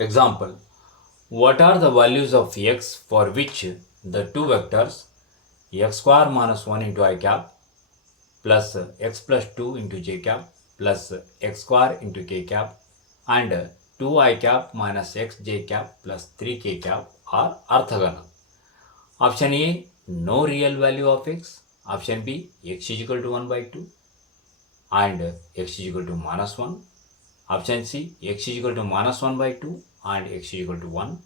Example, what are the values of x for which the two vectors x square minus 1 into I cap plus x plus 2 into j cap plus x square into k cap and 2 I cap minus x j cap plus 3 k cap are orthogonal? Option A, no real value of x. Option B, x is equal to 1 by 2 and x is equal to minus 1. Option C, x is equal to minus 1 by 2 and x is equal to 1.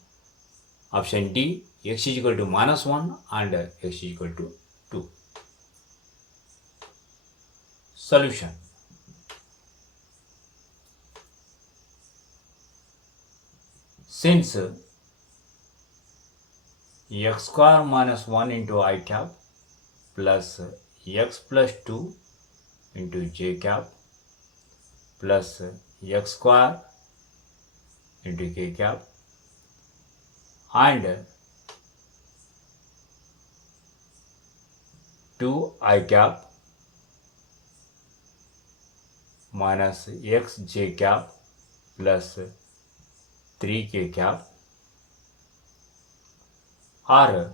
Option D, x is equal to minus 1 and x is equal to 2. Solution. Since x square minus 1 into I cap plus x plus 2 into j cap plus x square into k cap and 2 I cap minus x j cap plus 3 k cap are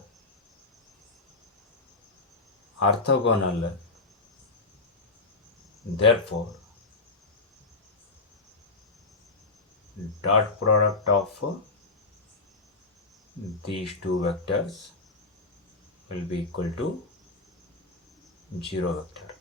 orthogonal. Therefore, dot product of these two vectors will be equal to 0 vector.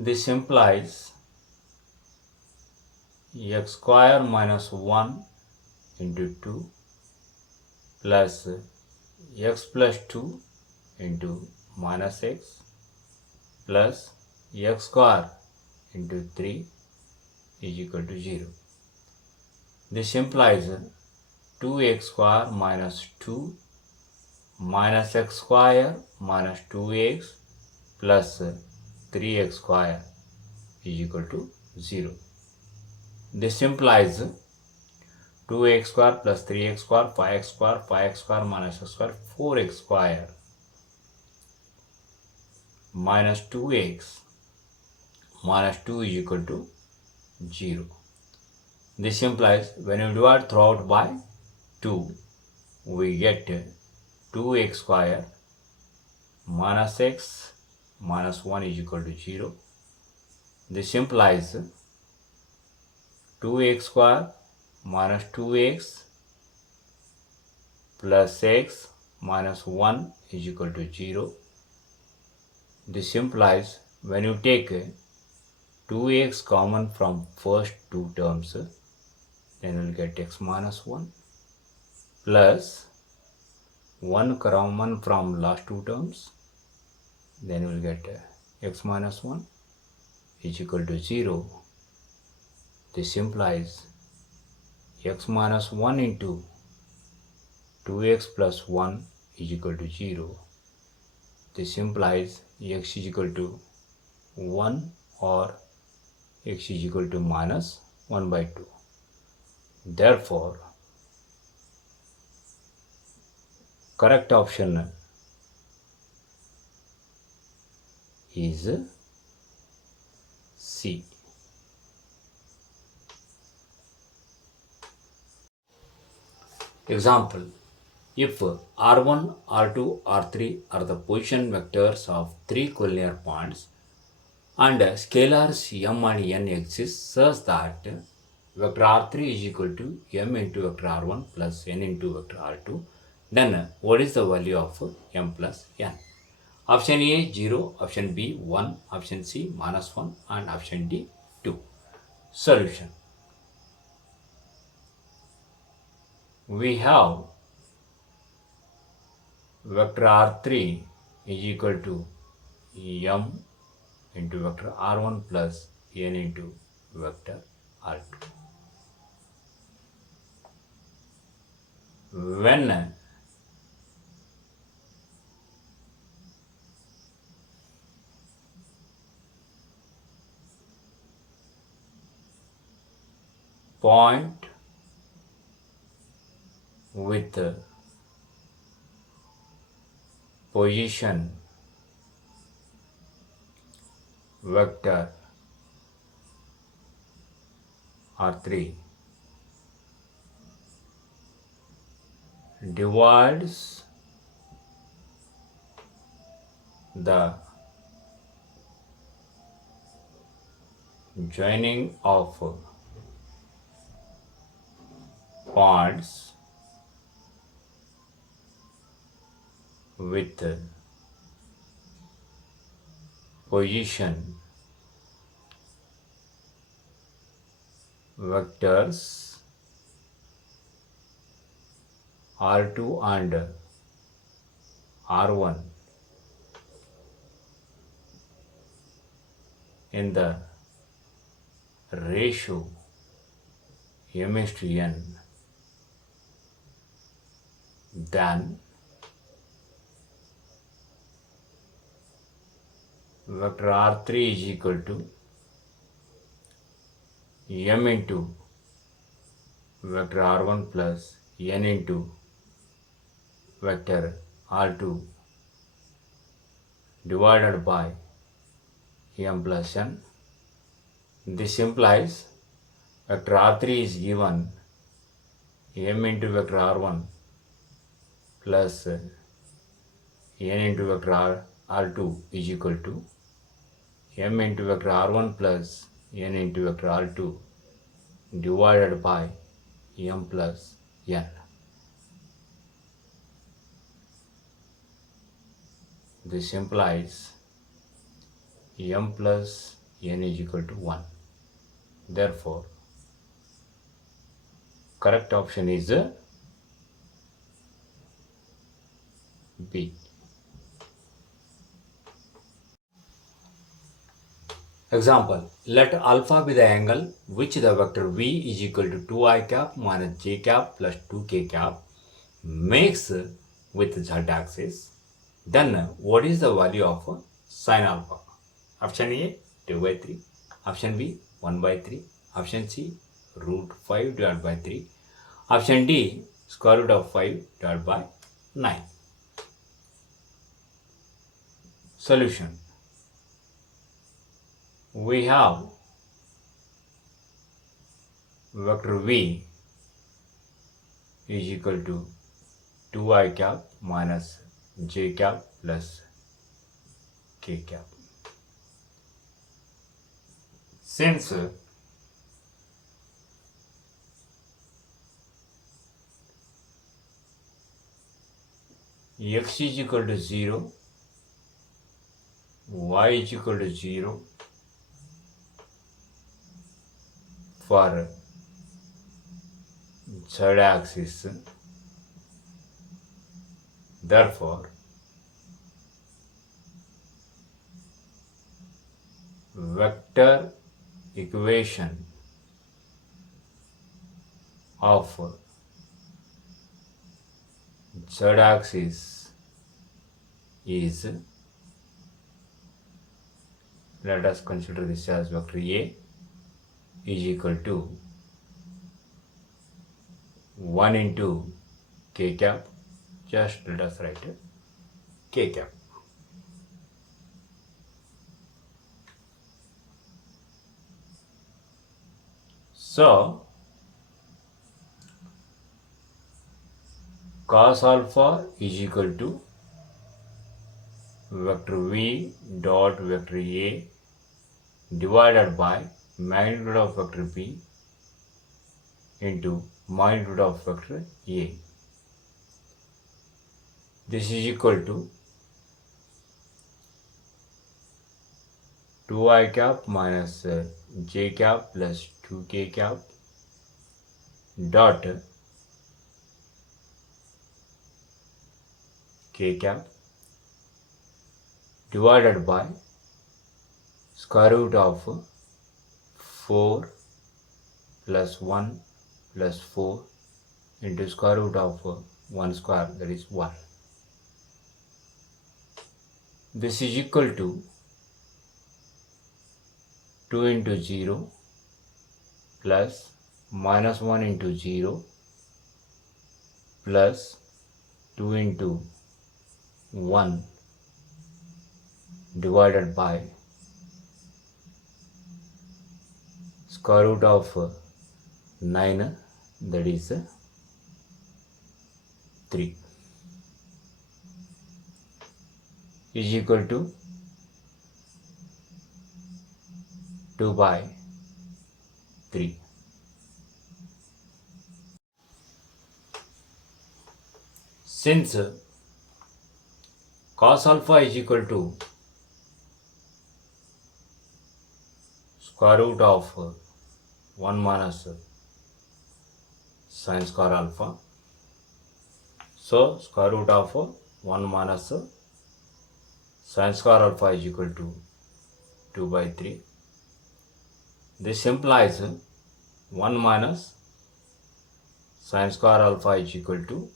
This implies x square minus 1 into 2 plus x plus 2 into minus x plus x square into 3 is equal to 0. This implies 2x square minus 2 minus x square minus 2x plus 3x square is equal to 0. This implies 2x square plus 3x square, 5x square minus x square, 4x square minus 2x minus 2 is equal to 0. This implies when you divide throughout by 2, we get 2x square minus x minus 1 is equal to 0. This implies 2x square minus 2x plus x minus 1 is equal to 0. This implies when you take 2x common from first two terms, then we'll get x minus 1 plus 1 common from last two terms, then we'll get x minus 1 is equal to 0. This implies x minus 1 into 2x plus 1 is equal to 0. This implies x is equal to 1 or x is equal to minus 1 by 2. Therefore, correct option is C. Example, if R1, R2, R3 are the position vectors of three collinear points and scalars m and n exist such that vector R3 is equal to m into vector R1 plus n into vector R2, then what is the value of m plus n? Option A 0, option B 1, option C minus 1 and option D 2. Solution. We have vector R3 is equal to m into vector R1 plus n into vector R2. When point with position vector R3 divides the joining of points with position vectors R2 and R1 in the ratio m:n, then vector R3 is equal to m into vector R1 plus n into vector R2 divided by m plus n. This implies vector R3 is given m into vector R1 plus n into vector R2 is equal to m into vector R1 plus n into vector R2 divided by m plus n. This implies m plus n is equal to 1. Therefore, correct option is B. Example, let alpha be the angle which the vector v is equal to 2i cap minus j cap plus 2k cap makes with z axis. Then what is the value of sin alpha? Option A 2 by 3, option B 1 by 3, option C root 5 divided by 3, option D square root of 5 divided by 9. Solution. We have vector v is equal to 2i cap minus j cap plus k cap. Since x is equal to 0, y is equal to 0 for z axis, therefore vector equation of z axis is, let us consider this as vector A is equal to 1 into k cap, just let us write k cap. So cos alpha is equal to vector v dot vector A divided by magnitude of vector b into magnitude of vector A. This is equal to 2i cap minus j cap plus 2k cap dot k cap divided by square root of 4 plus 1 plus 4 into square root of 1 square, that is 1. This is equal to 2 into 0 plus minus 1 into 0 plus 2 into 1 divided by square root of 9, that is 3, is equal to 2 by 3. Since cos alpha is equal to square root of 1 minus sin square alpha, so square root of 1 minus sin square alpha is equal to 2 by 3. This implies 1 minus sin square alpha is equal to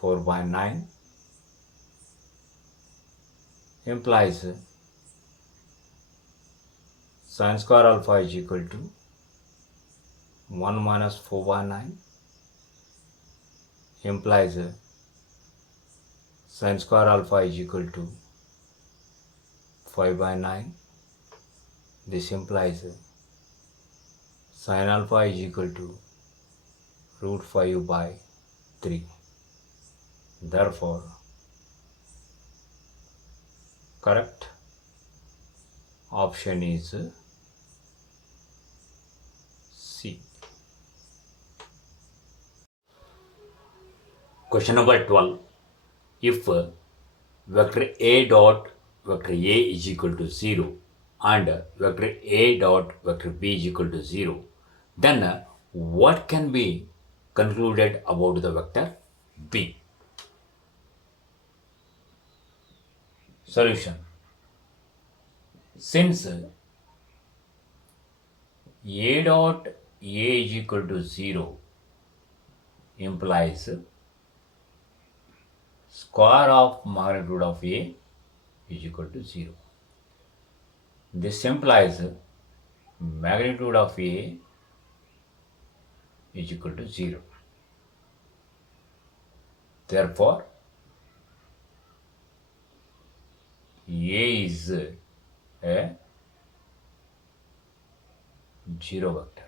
4 by 9, implies sin square alpha is equal to 1 minus 4 by 9, implies sin square alpha is equal to 5 by 9. This implies sin alpha is equal to root 5 by 3. Therefore, correct option is C. Question number 12. If vector A dot vector A is equal to 0 and vector A dot vector B is equal to 0, then what can be concluded about the vector B? Solution. Since A dot A is equal to 0 implies square of magnitude of A is equal to 0. This implies magnitude of A is equal to 0. Therefore, A is a 0 vector.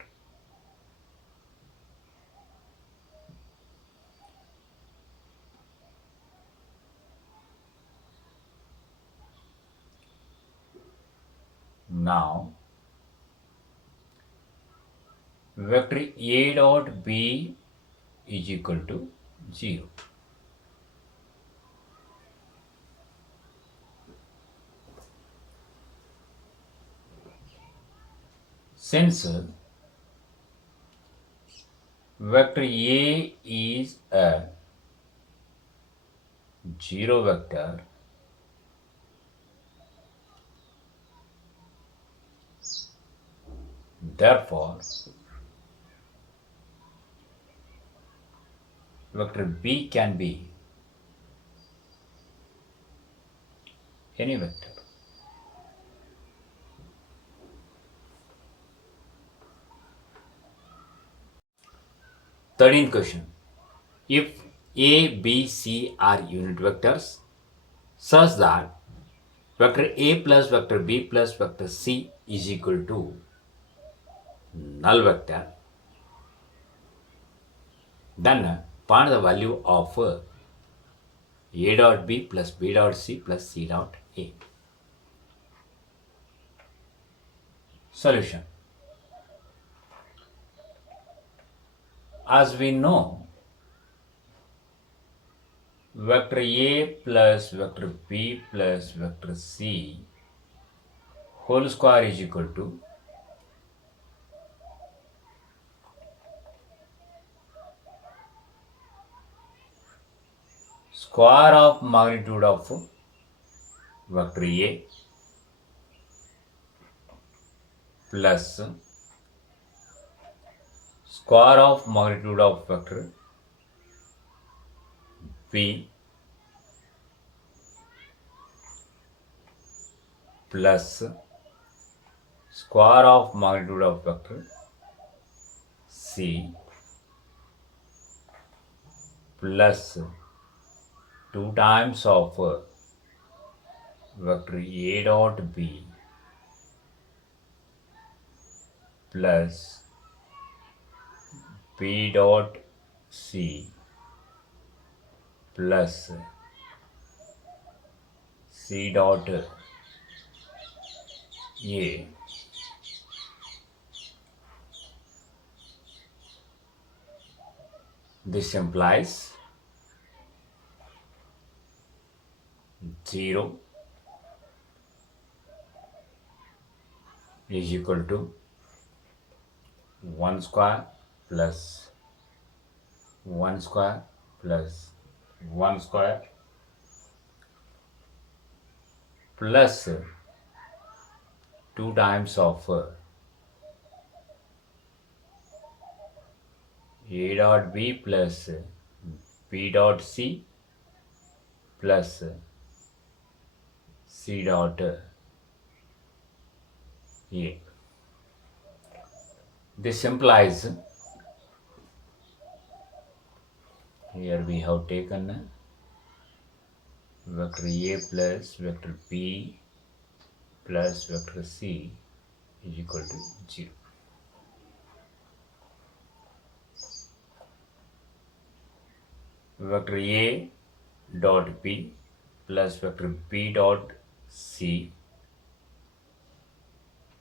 Now, vector A dot B is equal to 0. Since vector A is a 0 vector, therefore vector B can be any vector. Thirteenth question. If A, B, C are unit vectors such that vector A plus vector B plus vector C is equal to null vector, then find the value of A dot B plus B dot C plus C dot A. Solution. As we know, vector A plus vector B plus vector C whole square is equal to square of magnitude of vector A plus square of magnitude of vector B plus square of magnitude of vector C plus 2 times of vector A dot B plus B dot C plus C dot A. This implies 0 is equal to 1 square plus 1 square plus 1 square plus 2 times of A dot B plus B dot C plus C dot A. This implies, here we have taken vector A plus vector B plus vector C is equal to 0. Vector A dot B plus vector B dot C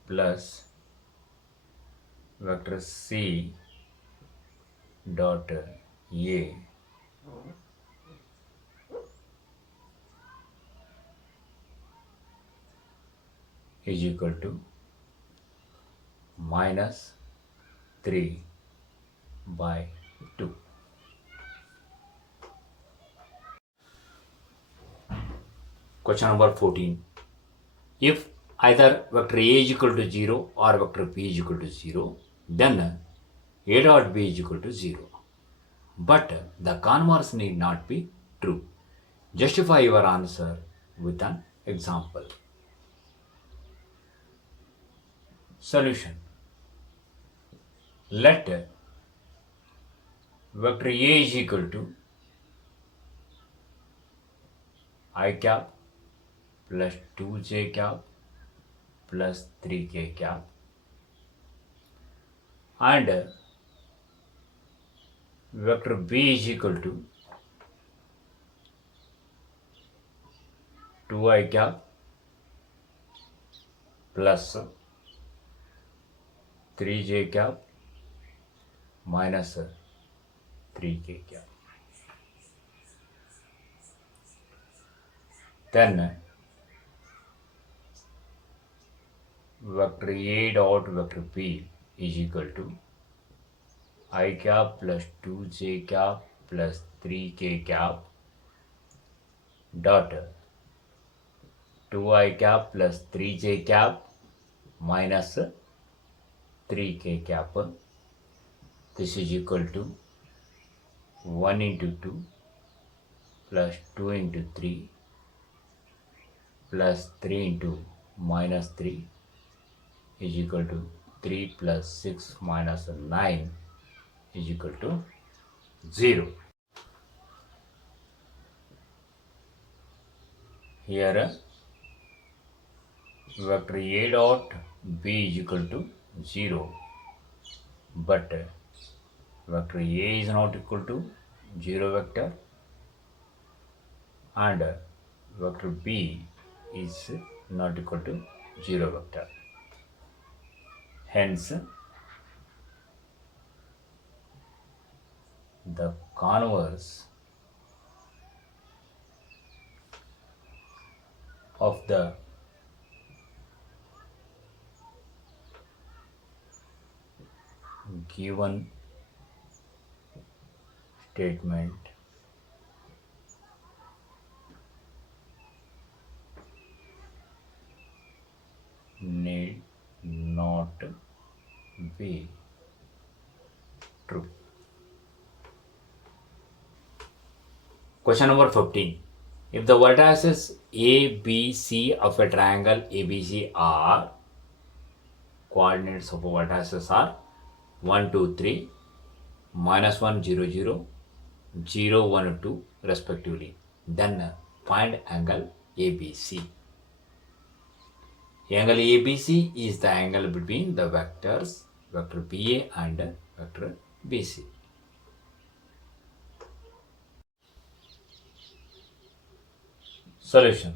plus vector C dot A is equal to minus 3/2. Question number 14. If either vector A is equal to 0 or vector B is equal to 0, then A dot B is equal to 0. But the converse need not be true. Justify your answer with an example. Solution. Let vector A is equal to I cap plus 2j cap plus 3k cap and vector B is equal to 2i cap plus 3j cap minus 3k cap. Then vector A dot vector B is equal to I cap plus 2j cap plus 3k cap dot 2i cap plus 3j cap minus 3k cap. This is equal to 1 into 2 plus 2 into 3 plus 3 into minus 3 is equal to 3 plus 6 minus 9 is equal to 0. Here vector A dot B is equal to 0, but vector A is not equal to 0 vector and vector B is not equal to 0 vector. Hence, the converse of the given statement need not be true. Question number 15. If the vertices A, B, C of a triangle ABC are, coordinates of vertices are 1, 2, 3, -1, 0, 0, 0, 1, 2 respectively. Then find angle ABC. Angle ABC is the angle between the vectors vector BA and vector BC. Solution.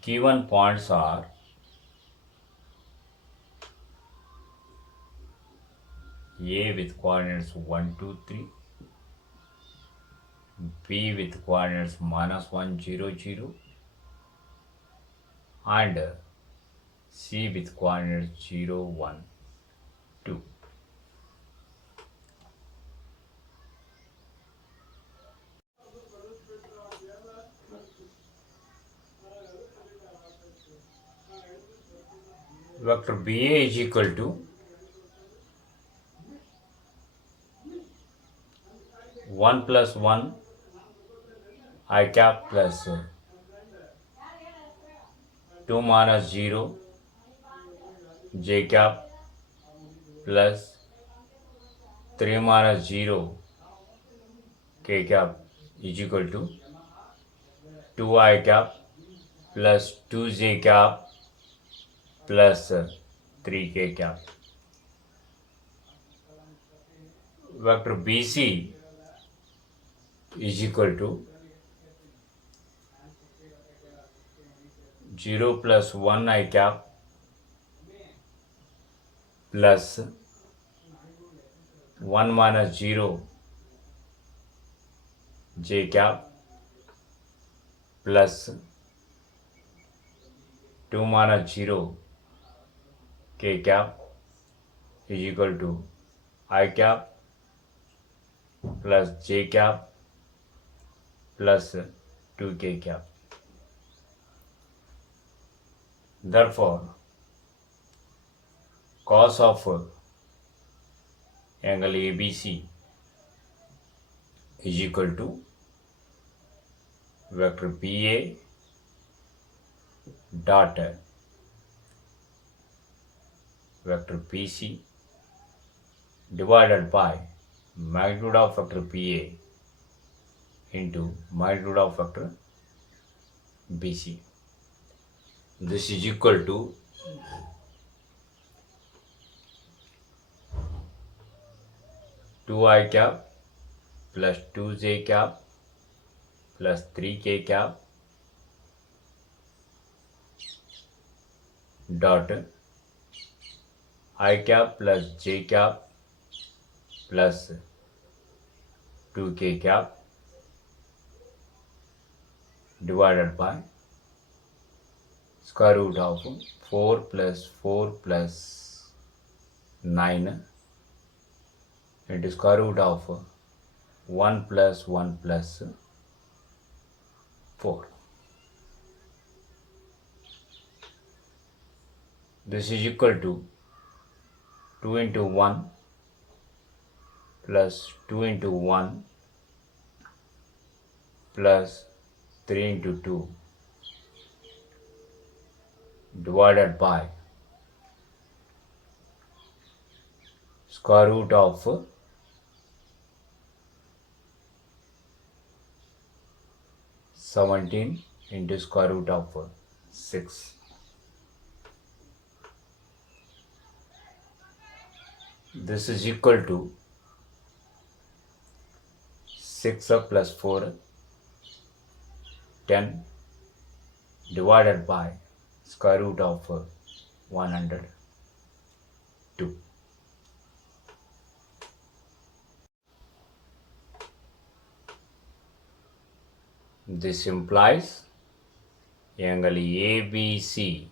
Given points are A with coordinates 1, 2, 3, B with coordinates -1, 0, 0, and C with coordinates 0, 1, 2. Vector BA is equal to 1 plus 1 I cap plus 2 minus 0 j cap plus 3 minus 0 k cap is equal to 2 I cap plus 2 j cap plus 3 k cap. Vector BC is equal to 0 plus 1 I cap plus 1 minus 0 j cap plus 2 minus 0 k cap is equal to I cap plus j cap plus 2k cap. Therefore, cos of angle ABC is equal to vector BA dot vector BC divided by magnitude of vector BA into magnitude of vector BC. This is equal to 2 I cap plus 2 j cap plus 3 k cap dot I cap plus j cap plus 2 k cap divided by square root of 4 plus 4 plus 9 into square root of 1 plus 1 plus 4. This is equal to 2 into 1 plus 2 into 1 plus 3 into 2 divided by square root of 17 into square root of 6. This is equal to 6 plus 4, 10 divided by square root of 102. This implies angle ABC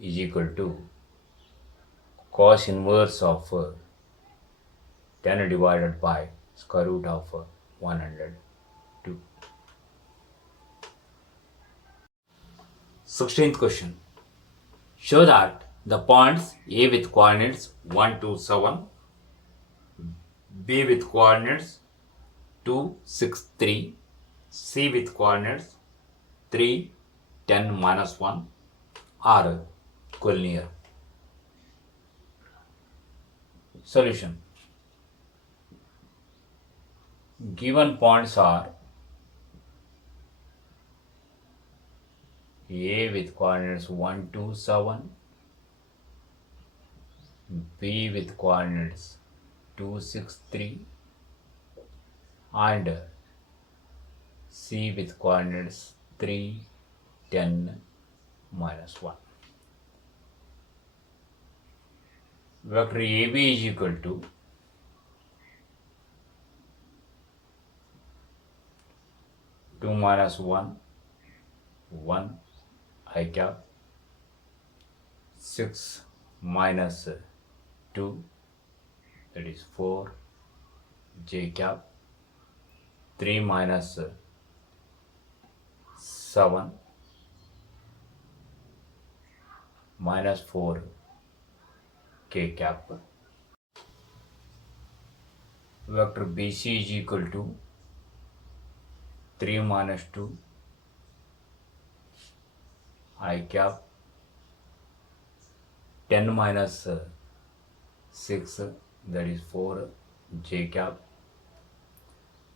is equal to cos inverse of 10 divided by square root of 102. 16th question. Show that the points A with coordinates 1, 2, 7, B with coordinates 2, 6, 3, C with coordinates 3, 10, minus 1 are collinear. Solution. Given points are A with coordinates 1, 2, 7, B with coordinates 2, 6, 3, and C with coordinates 3, 10, -1. Vector AB is equal to 2 minus 1, 1 I cap, 6 minus 2, that is 4 j cap, 3 minus 7 minus 4 k cap. Vector BC is equal to 3 minus 2 I cap, 10 minus 6, that is 4 j cap,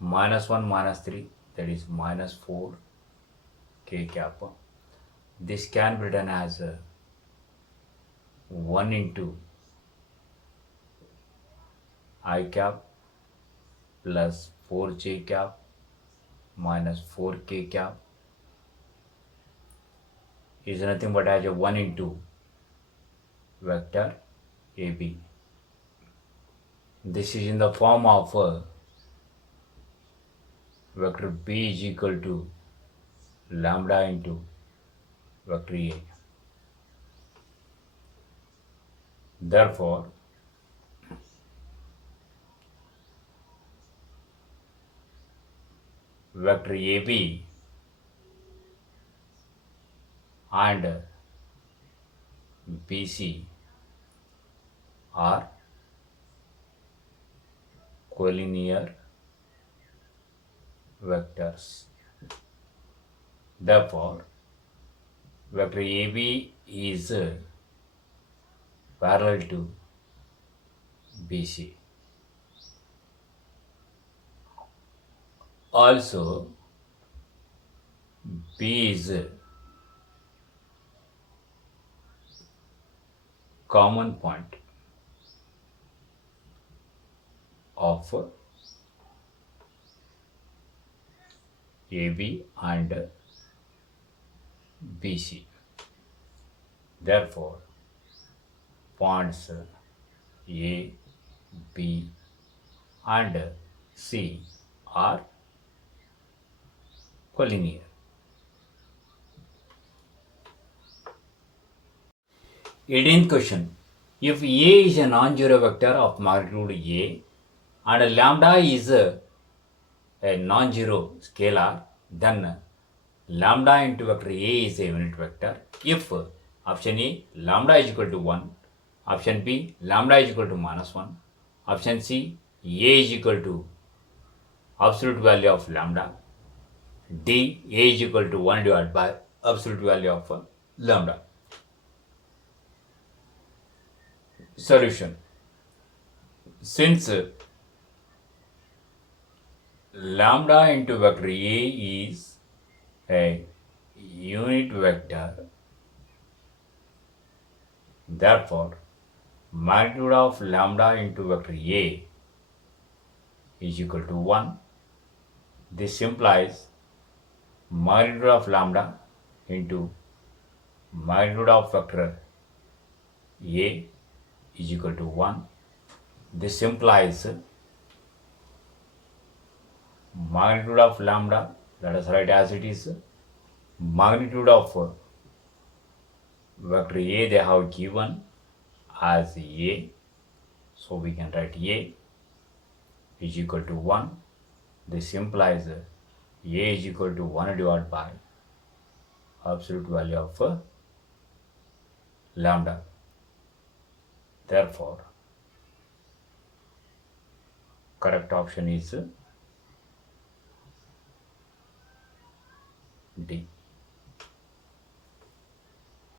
minus 1 minus 3, that is minus 4 k cap. This can be written as 1 into I cap plus 4 j cap minus 4 k cap is nothing but as a 1 into vector AB. This is in the form of vector B is equal to lambda into vector A. Therefore, vector AB and BC are collinear vectors. Therefore, vector AB is parallel to BC. Also, B is common point of AB and BC. Therefore, points A, B and C are collinear. Eighteenth question. If A is a non-zero vector of magnitude A and lambda is a non-zero scalar, then lambda into vector A is a unit vector. If option A, lambda is equal to 1, option B, lambda is equal to -1, option C, A is equal to absolute value of lambda, D, A is equal to 1 divided by absolute value of lambda. Solution. Since lambda into vector A is a unit vector, therefore magnitude of lambda into vector A is equal to 1. This implies magnitude of lambda into magnitude of vector A is equal to 1. This implies magnitude of lambda, let us write as it is, magnitude of vector A they have given as A, so we can write A is equal to 1. This implies A is equal to 1 divided by absolute value of lambda. Therefore, correct option is D.